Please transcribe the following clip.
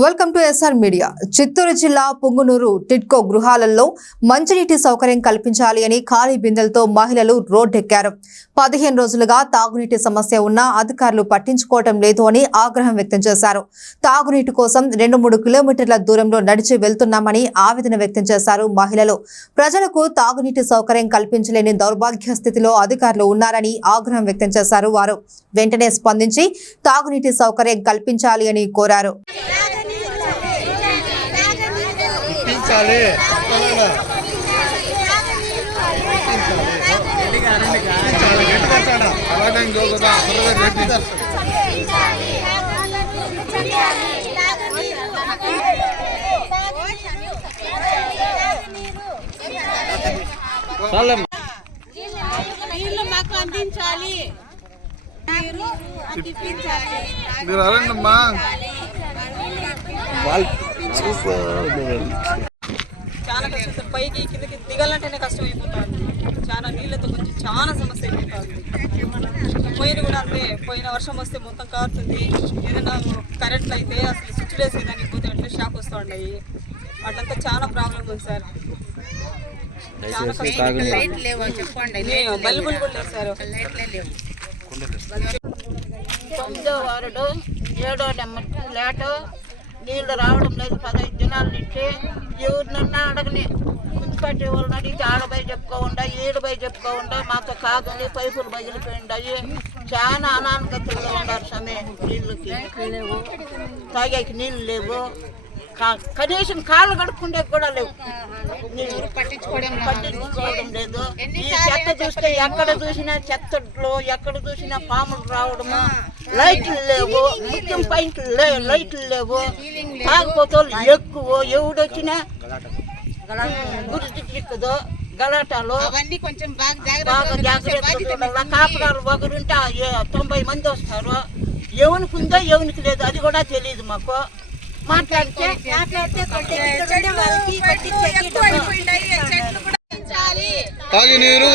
Welcome to SR media. Chittoor జిల్లా పుంగునూరు టిడ్కో గృహాలలో మంచినీటి సౌకర్యం కల్పించాలి అని ఖాళీ బిందెలతో మహిళలు రోడ్డెక్కారు. 15 రోజులుగా తాగునీటి సమస్య ఉన్నా అధికారులు పట్టించుకోవడం లేదు అని ఆగ్రహం వ్యక్తం చేశారు. తాగునీటి కోసం 2-3 కిలోమీటర్ల దూరంలో నడిచి వెళ్తున్నామని ఆవేదన వ్యక్తం చేశారు మహిళలు. ప్రజలకు తాగునీటి సౌకర్యం కల్పించలేని దౌర్భాగ్య స్థితిలో అధికారులు ఉన్నారని ఆగ్రహం వ్యక్తం చేశారు. వారు వెంటనే స్పందించి తాగునీటి సౌకర్యం కల్పించాలి అని కోరారు. మాకు అందించాలి, మీరు అరండమ్మా. చాలా కష్టం. పైకి కిందకి దిగాలంటేనే కష్టం అయిపోతుంది. చాలా నీళ్ళతో కొంచెం చాలా సమస్య అయిపోతుంది. పోయిన కూడా అంతే. పోయిన వర్షం వస్తే మొత్తం కారుతుంది. ఏదైనా కరెంట్ అయితే అసలు స్విచ్ వేసేదానికి పోతే అట్లా షాక్ వస్తూ ఉన్నాయి. అట్లంతా చాలా ప్రాబ్లం ఉంది సార్. బల్బులు కూడా లేదు సార్. 9వ వార్డు 7వ నెంబర్ ఫ్లాట్ నీళ్లు రావడం లేదు. 15 దినాల నుంచి ఎవరినన్నా అడగని మున్సిపాలిటీ వాళ్ళని అడిగితే ఆడబై చెప్పుకోకుండా ఈడబై చెప్పుకోకుండా మాతో కాదు పైపులు బయలుపోయిండాయి. చాలా అనానుగతుల్లో ఉన్నారు సమయం. నీళ్ళకి తాగేకి నీళ్ళు లేవు. కనీసం కాళ్ళు కడుక్కుంటే కూడా లేవు. పట్టించుకోవడం లేదు. ఈ చెత్త చూస్తే ఎక్కడ చూసినా చెత్తలో ఎక్కడ చూసినా పాములు రావడము, లైట్లు లేవు, ముఖ్యం పాయింట్లు లైట్లు లేవు. తాగిపోతే ఎక్కువ ఎవడొచ్చినా గుర్తు చిక్కదు. గలాటాలు బాగా జాగ్రత్త. కాపురాలు ఒకరుంటే 90 మంది వస్తారు. ఎవరికి ఉందో ఎవరికి లేదు అది కూడా తెలియదు మాకు. మాట్లాడితే తాగి నీరు